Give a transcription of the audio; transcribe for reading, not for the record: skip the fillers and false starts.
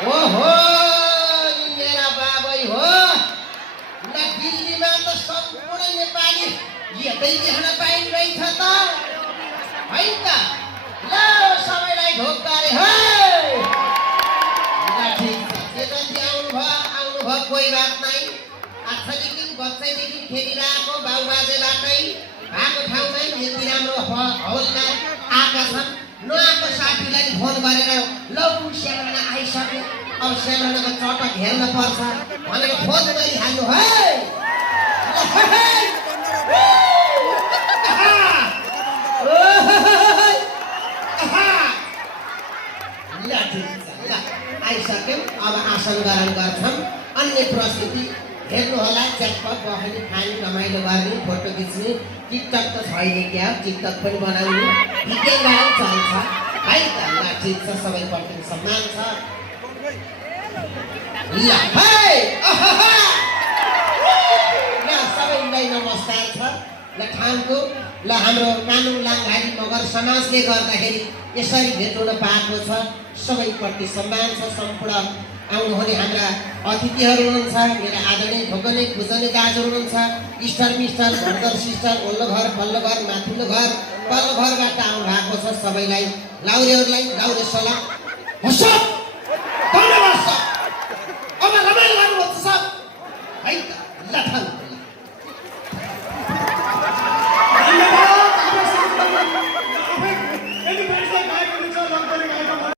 ओहो मेरा बाबै हो ल दिल्लीमा त सम्पूर्ण नेपाली यतै देख्न पाइरहेछ त है त ल सबैलाई ढोक गरे है ल ठीक छ जेजति आउनुभयो कोही बात नै आजदेखि बच्चैदेखि खेलिरहेको बाउबाजेबाटै भएको ठाउँमै यति राम्रो हौलमा आएका छन् नआएको साथीलाई फोन गरेर लौ स्यामराना आइसक्यो अब स्यामरानाको चटक हेर्न पर्छ भनेर फोन गरिहाल्नु है आइसक्यो अब आसन ग्रहण गर्छौँ अन्य प्रस्तुति हेर्नु होला च्याटपट बस्ने खाने रमाइलो गर्ने फोटो खिच्ने टिकटक त छैन क्या टिकटक पनि बनाउने विज्ञान चल्छ है त ल ठिक छ सबैपट्टि सम्मान छ ल है ल सबैलाई नमस्कार छ ल ठाउँको ल हाम्रो कानुन लाङघारी मगर समाजले गर्दाखेरि यसरी भेट हुन पाएको छ सबैपट्टि सम्मान छ सम्पूर्ण आउनुहुने हाम्रा अतिथिहरू हुनुहुन्छ मेरा आदरणीय भोगने पूजने दाजु हुनुहुन्छ इष्टर मिस्टर भर्दर सिस्टर ओल्लो घर पल्लो घर माथिल्लो घर पल्लो घरबाट आउनु भएको छ सबैलाई लाउरेहरूलाई लाउरे सलाम